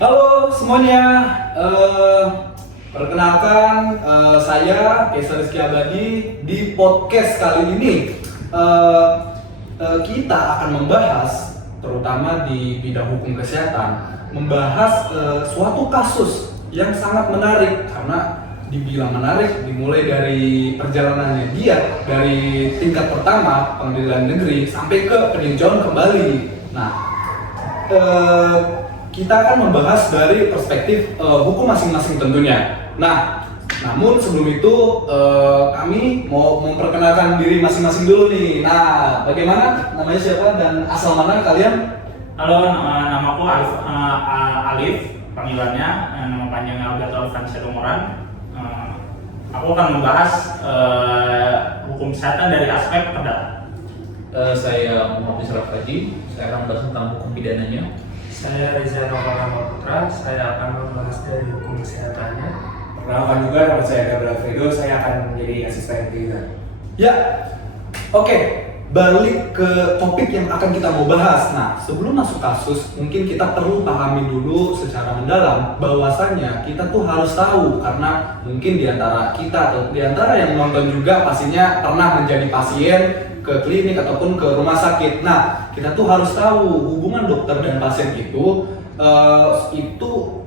Halo semuanya, perkenalkan saya Kaisar Rizky Abadi. Di podcast kali ini kita akan membahas, terutama di bidang hukum kesehatan, membahas suatu kasus yang sangat menarik. Karena dibilang menarik dimulai dari perjalanannya dia dari tingkat pertama pengadilan negeri sampai ke peninjauan kembali. Nah, kita akan membahas dari perspektif hukum masing-masing tentunya. Nah, namun sebelum itu kami mau memperkenalkan diri masing-masing dulu nih. Nah, bagaimana? Namanya siapa dan asal mana kalian? Halo, namaku Alif, panggilannya nama panjangnya Alberto Alfonso Moran. Aku akan membahas hukum kesehatan dari aspek perdata. Saya Muhammad Isra Faji, saya akan membahas tentang hukum pidananya. Saya Reza Novara Putra, saya akan membahas dari hukum kesehatannya. Perkenalkan juga, nama saya Gabriel Fredo, saya akan menjadi asisten kita. Ya, oke. Balik ke topik yang akan kita mau bahas. Nah, sebelum masuk kasus, mungkin kita perlu pahami dulu secara mendalam bahwasannya kita tuh harus tahu, karena mungkin diantara kita atau diantara yang nonton juga pastinya pernah menjadi pasien ke klinik ataupun ke rumah sakit. Nah, kita tuh harus tahu hubungan dokter dan pasien itu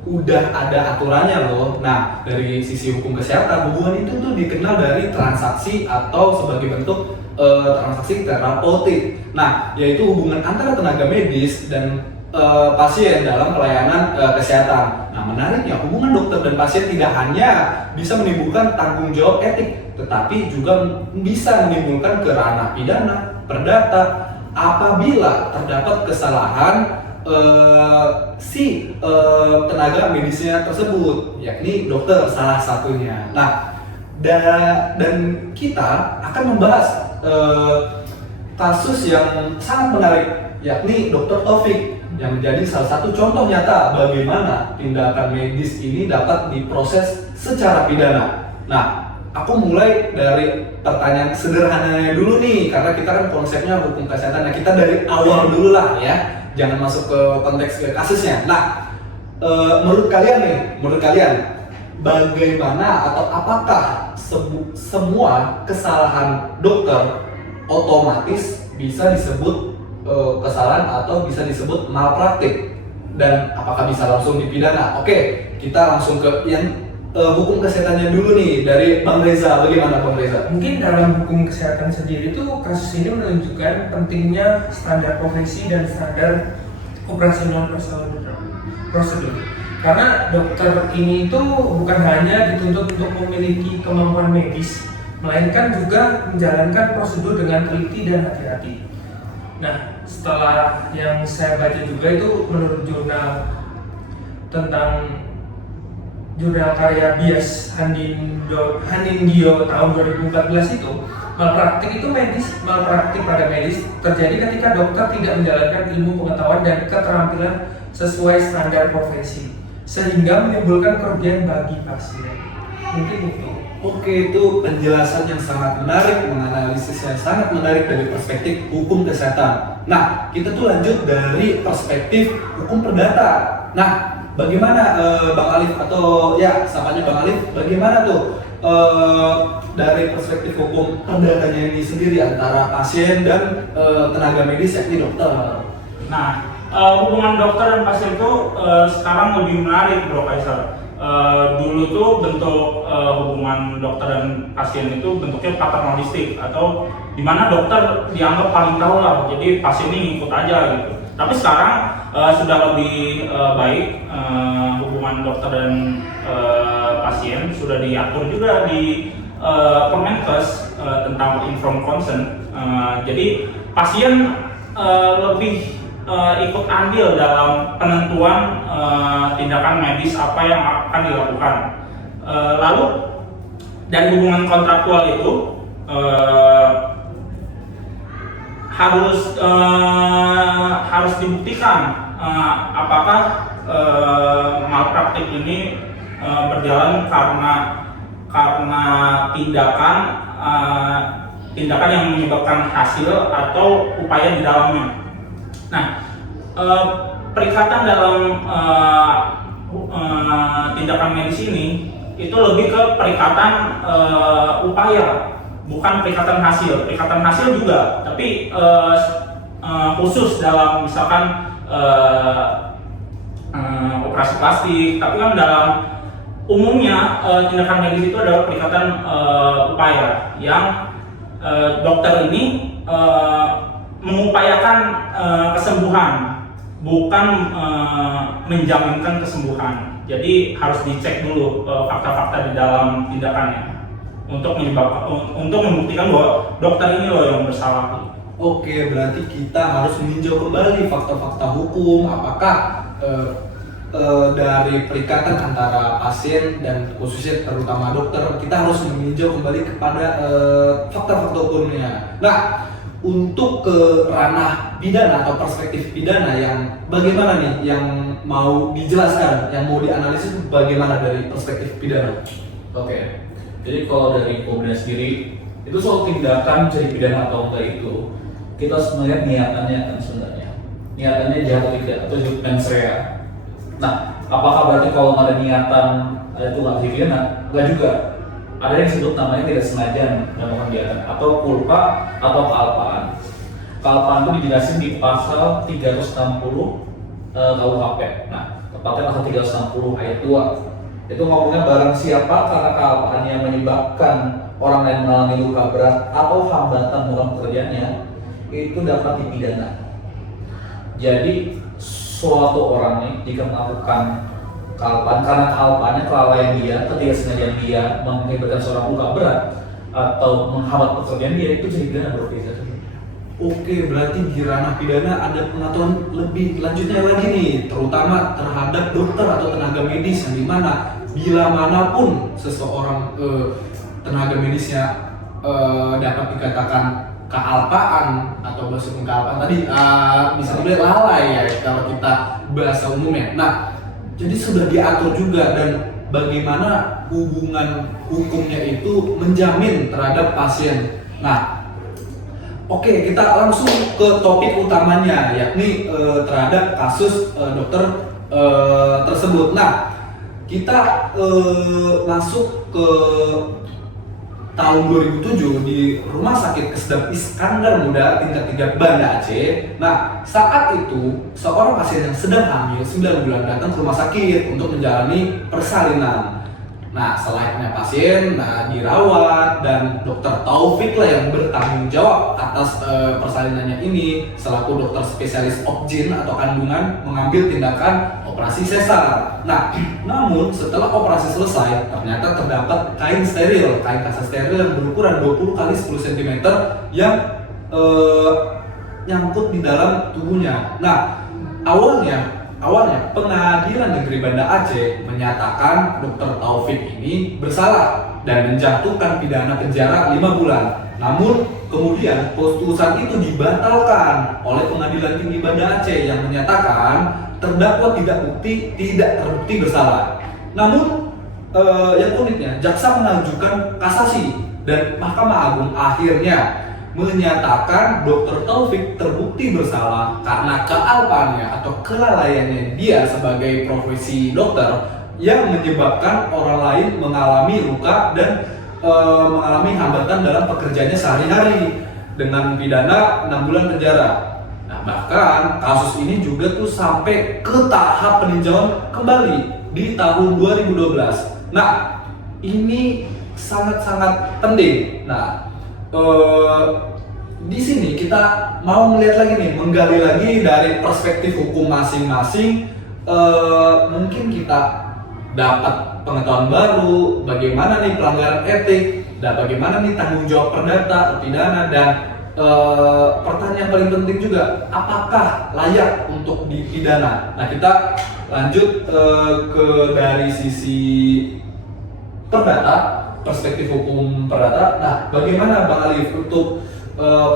udah ada aturannya loh. Nah, dari sisi hukum kesehatan, hubungan itu tuh dikenal dari transaksi atau sebagai bentuk transaksi terapeutik. Nah, yaitu hubungan antara tenaga medis dan pasien dalam pelayanan kesehatan. Nah, menariknya hubungan dokter dan pasien tidak hanya bisa menimbulkan tanggung jawab etik, tetapi juga bisa menimbulkan ke ranah pidana, perdata apabila terdapat kesalahan tenaga medisnya tersebut, yakni dokter salah satunya. Nah, dan kita akan membahas kasus yang sangat menarik, yakni Dr. Taufik, yang menjadi salah satu contoh nyata bagaimana tindakan medis ini dapat diproses secara pidana. Nah, aku mulai dari pertanyaan sederhananya dulu nih, karena kita kan konsepnya hukum kesehatan. Nah, kita dari awal dulu lah ya, jangan masuk ke konteks ke kasusnya. Nah, menurut kalian bagaimana atau apakah semua kesalahan dokter otomatis bisa disebut kesalahan atau bisa disebut malpraktik, dan apakah bisa langsung dipidana? Oke, kita langsung ke yang hukum kesehatannya dulu nih, dari Bang Reza. Bagaimana Bang Reza? Mungkin dalam hukum kesehatan sendiri tuh kasus ini menunjukkan pentingnya standar profesi dan standar operasional prosedur. Karena dokter ini itu bukan hanya dituntut untuk memiliki kemampuan medis, melainkan juga menjalankan prosedur dengan teliti dan hati-hati. Nah, setelah yang saya baca juga itu menurut jurnal karya Bias Hanindyo tahun 2014 itu, malpraktik pada medis terjadi ketika dokter tidak menjalankan ilmu pengetahuan dan keterampilan sesuai standar profesi, sehingga menimbulkan kerugian bagi pasien. Mungkin itu. Oke, itu penjelasan yang sangat menarik, menganalisis yang sangat menarik dari perspektif hukum kesehatan. Nah, kita tuh lanjut dari perspektif hukum perdata. Nah, bagaimana Bang Alif, atau ya sapanya Bang Alif, bagaimana tuh dari perspektif hukum perdatanya ini sendiri antara pasien dan tenaga medis, yakni dokter? Nah, hubungan dokter dan pasien itu sekarang lebih menarik, Bro Kaisar. Dulu tuh bentuk hubungan dokter dan pasien itu bentuknya paternalistik, atau dimana dokter dianggap paling tahu lah, jadi pasien ini ngikut aja gitu. Tapi sekarang sudah lebih baik, hubungan dokter dan pasien sudah diatur juga di Permenkes tentang informed consent. Jadi pasien lebih ikut andil dalam penentuan tindakan medis apa yang akan dilakukan. Lalu dari hubungan kontraktual itu harus dibuktikan apakah malpraktik ini berjalan karena tindakan yang menyebabkan hasil atau upaya di dalamnya. Nah, perikatan dalam tindakan medis ini itu lebih ke perikatan upaya, bukan perikatan hasil. Perikatan hasil juga, tapi khusus dalam misalkan operasi plastik. Tapi kan dalam umumnya tindakan medis itu adalah perikatan upaya yang dokter ini mengupayakan kesembuhan, bukan menjaminkan kesembuhan. Jadi harus dicek dulu fakta-fakta di dalam tindakannya untuk membuktikan bahwa dokter ini loh yang bersalah. Oke, berarti kita harus meninjau kembali fakta-fakta hukum, apakah dari perikatan antara pasien dan khususnya terutama dokter, kita harus meninjau kembali kepada fakta-fakta hukumnya. Nah, untuk ke ranah pidana atau perspektif pidana yang bagaimana nih yang mau dijelaskan, yang mau dianalisis bagaimana dari perspektif pidana? Oke. Jadi kalau dari Komnas sendiri itu soal tindakan jadi pidana atau enggak itu kita harus melihat niatannya kan sebenarnya. Niatannya jahat atau tidak atau mens rea. Nah, apakah berarti kalau nggak ada niatan itu nggak bisa pidana? Enggak juga. Ada yang disebut namanya tidak sengaja melakukan kegiatan atau culpa atau kealpaan. Kealpaan itu dijelasin di pasal 360 KUHP. Nah, tepatnya pasal 360 ayat 2. Itu ngomongnya barang siapa karena kealpaannya menyebabkan orang lain mengalami luka berat atau hambatan dalam pekerjaannya itu dapat dipidana. Jadi suatu orang nih jika melakukan kealpaan karena kealpaannya, kelalaian dia, ketidaksengajaan dia mengakibatkan seorang luka berat atau menghambat pekerjaan dia, itu jadi pidana bro. Oke, berarti di ranah pidana ada pengaturan lebih lanjutnya lagi nih, terutama terhadap dokter atau tenaga medis yang dimana bila manapun seseorang tenaga medisnya dapat dikatakan kealpaan atau bahasa kealpaan tadi bisa dibilang lalai ya kalau kita bahasa umumnya. Nah, jadi sudah diatur juga dan bagaimana hubungan hukumnya itu menjamin terhadap pasien. Nah, oke, kita langsung ke topik utamanya yakni terhadap kasus dokter tersebut. Nah, kita masuk ke tahun 2007 di Rumah Sakit Kesedap Iskandar Muda tingkat 3 Banda Aceh. Nah, saat itu seorang pasien yang sedang hamil 9 bulan datang ke rumah sakit untuk menjalani persalinan. Nah, selayaknya pasien dirawat dan dokter Taufik lah yang bertanggung jawab atas persalinannya ini selaku dokter spesialis obgyn atau kandungan mengambil tindakan operasi sesar. Nah, namun setelah operasi selesai ternyata terdapat kain kasa steril yang berukuran 20 x 10 cm yang nyangkut di dalam tubuhnya. Nah, awalnya Pengadilan Negeri Banda Aceh menyatakan Dr. Taufik ini bersalah dan menjatuhkan pidana penjara 5 bulan. Namun kemudian putusan itu dibatalkan oleh Pengadilan Tinggi Banda Aceh yang menyatakan terdakwa tidak terbukti bersalah. Namun yang uniknya jaksa mengajukan kasasi dan Mahkamah Agung akhirnya menyatakan Dr. Taufik terbukti bersalah karena kealpaannya atau kelalaiannya dia sebagai profesi dokter yang menyebabkan orang lain mengalami luka dan mengalami hambatan dalam pekerjaannya sehari-hari dengan pidana 6 bulan penjara. Nah, bahkan kasus ini juga tuh sampai ke tahap peninjauan kembali di tahun 2012. Nah, ini sangat-sangat penting. Nah, di sini kita mau melihat lagi nih, menggali lagi dari perspektif hukum masing-masing. Mungkin kita dapat pengetahuan baru bagaimana nih pelanggaran etik dan bagaimana nih tanggung jawab perdata, pidana dan pertanyaan paling penting juga apakah layak untuk dipidana. Nah, kita lanjut ke dari sisi perdata. Perspektif hukum perdata. Nah, bagaimana Bang Alif untuk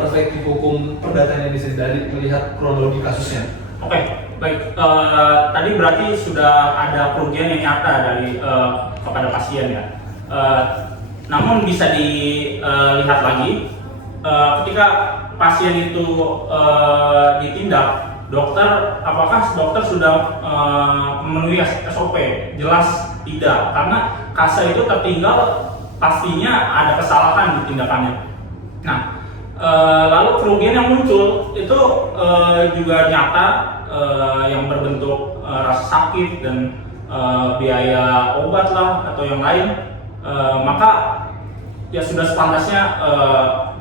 perspektif hukum perdatanya di sini dari melihat kronologi kasusnya? Oke, baik. Tadi berarti sudah ada kerugian yang nyata dari kepada pasien ya. Namun bisa dilihat lagi ketika pasien itu ditindak apakah dokter sudah memenuhi SOP? Jelas tidak, karena kasa itu tertinggal pastinya ada kesalahan di tindakannya. Nah, lalu kerugian yang muncul itu juga nyata, yang berbentuk rasa sakit dan biaya obat lah atau yang lain, maka ya sudah sepantasnya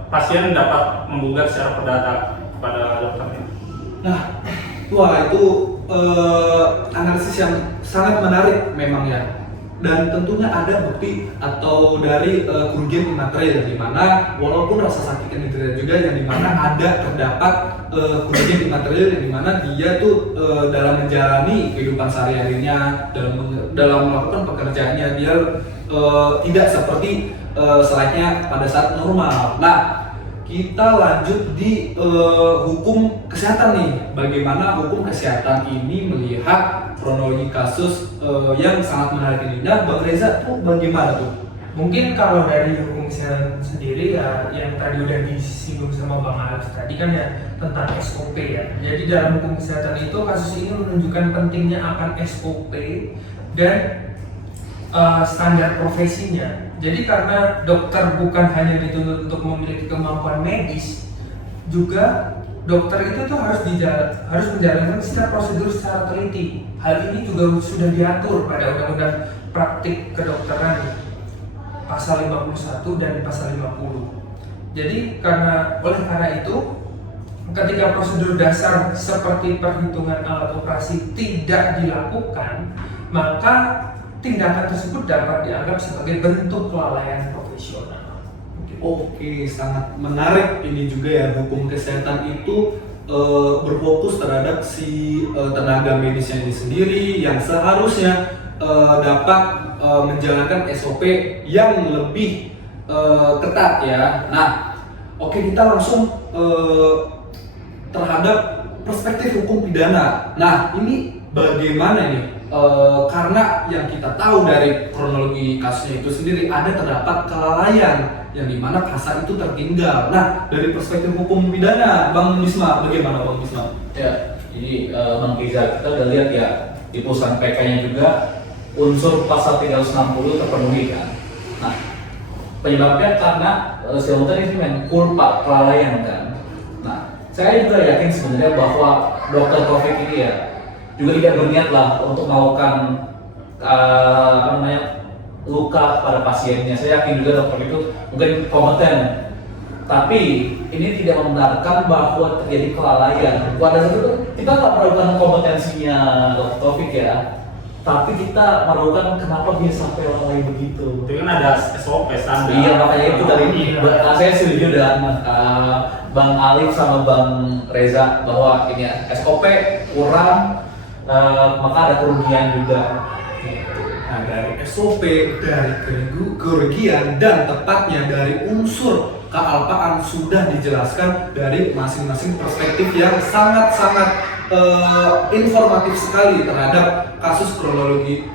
pasien dapat menggugat secara perdata kepada dokternya. Nah, wah itu analisis yang sangat menarik memang ya. Dan tentunya ada bukti atau dari kerugian imaterial di mana walaupun rasa sakit yang diterima juga yang di mana ada terdapat kerugian imaterial yang di mana dia tuh dalam menjalani kehidupan sehari-harinya, dalam melakukan pekerjaannya dia tidak seperti selayaknya pada saat normal. Nah, kita lanjut di hukum kesehatan nih. Bagaimana hukum kesehatan ini melihat kronologi kasus yang sangat menarik ini. Nah, Bang Reza tuh bagaimana tuh? Mungkin kalau dari hukum kesehatan sendiri ya, yang tadi udah disinggung sama Bang Alex tadi kan ya tentang SOP ya. Jadi dalam hukum kesehatan itu kasus ini menunjukkan pentingnya akan SOP dan standar profesinya. Jadi karena dokter bukan hanya dituntut untuk memiliki kemampuan medis, juga dokter itu tuh harus menjalankan setiap prosedur secara teliti. Hal ini juga sudah diatur pada Undang-Undang Praktik Kedokteran pasal 51 dan pasal 50. Jadi oleh karena itu, ketika prosedur dasar seperti perhitungan alat operasi tidak dilakukan, maka tindakan tersebut dapat dianggap sebagai bentuk kelalaian profesional. Oke, sangat menarik ini juga ya, hukum kesehatan itu berfokus terhadap si tenaga medisnya ini sendiri yang seharusnya dapat menjalankan SOP yang lebih ketat ya. Nah, oke, kita langsung terhadap perspektif hukum pidana. Nah, ini bagaimana nih? Karena yang kita tahu dari kronologi kasusnya itu sendiri ada terdapat kelalaian yang dimana kasar itu tertinggal. Nah, dari perspektif hukum pidana, Bang Bisma, bagaimana Bang Bisma? Ya, jadi Bang Riza, kita udah lihat ya di putusan PK-nya juga unsur pasal 360 terpenuhi kan. Nah, penyebabnya karena sebenarnya ini men culpa, kelalaian kan. Nah, saya juga yakin sebenarnya bahwa Dr. Taufik ini ya juga tidak berniat lah untuk melakukan luka pada pasiennya. Saya yakin juga dokter itu mungkin kompeten, tapi ini tidak membenarkan bahwa terjadi kelalaian. Pada saat itu kita nggak meragukan kompetensinya Dr. Taufik ya, tapi kita meragukan kenapa dia sampai lalai begitu. Itu kan ada SOP standar. Iya, makanya itu dari ini. Saya setuju dengan Bang Alif sama Bang Reza bahwa ini SOP kurang, maka ada kerugian juga. Nah, dari SOP, dari kerugian, dan tepatnya dari unsur kealpaan sudah dijelaskan dari masing-masing perspektif yang sangat-sangat informatif sekali terhadap kasus kronologi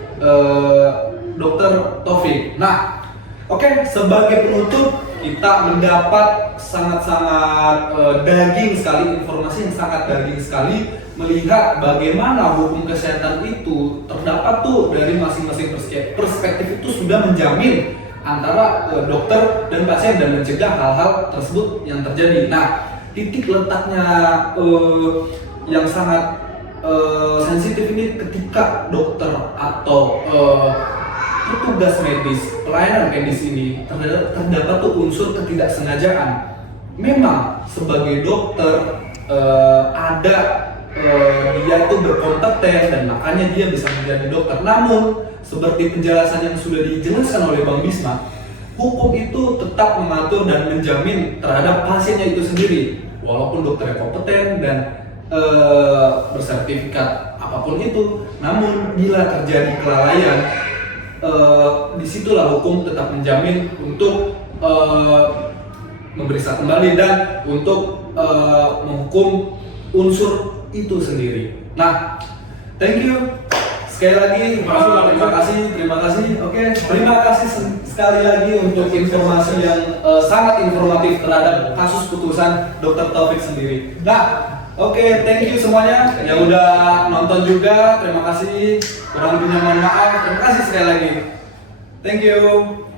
Dr. Taufik. Nah, oke, sebagai penutup kita mendapat sangat-sangat daging sekali, informasi yang sangat daging sekali melihat bagaimana hukum kesehatan itu terdapat tuh dari masing-masing perspektif itu sudah menjamin antara dokter dan pasien dan mencegah hal-hal tersebut yang terjadi. Nah, titik letaknya yang sangat sensitif ini ketika dokter atau petugas medis, pelayanan medis ini terdapat tuh unsur ketidaksengajaan. Memang sebagai dokter ada dia itu berkompeten dan makanya dia bisa menjadi dokter. Namun seperti penjelasan yang sudah dijelaskan oleh Bang Bisma, hukum itu tetap mengatur dan menjamin terhadap pasiennya itu sendiri. Walaupun dokternya kompeten dan bersertifikat apapun itu, namun bila terjadi kelalaian, disitulah hukum tetap menjamin untuk memeriksa kembali dan untuk menghukum unsur itu sendiri. Nah, thank you sekali lagi. Terima kasih. Oke, terima kasih sekali lagi untuk informasi yang sangat informatif terhadap kasus putusan Dr. Taufik sendiri. Nah, Oke, thank you semuanya yang udah nonton juga. Terima kasih. Kurang lebihnya mohon maaf. Terima kasih sekali lagi. Thank you.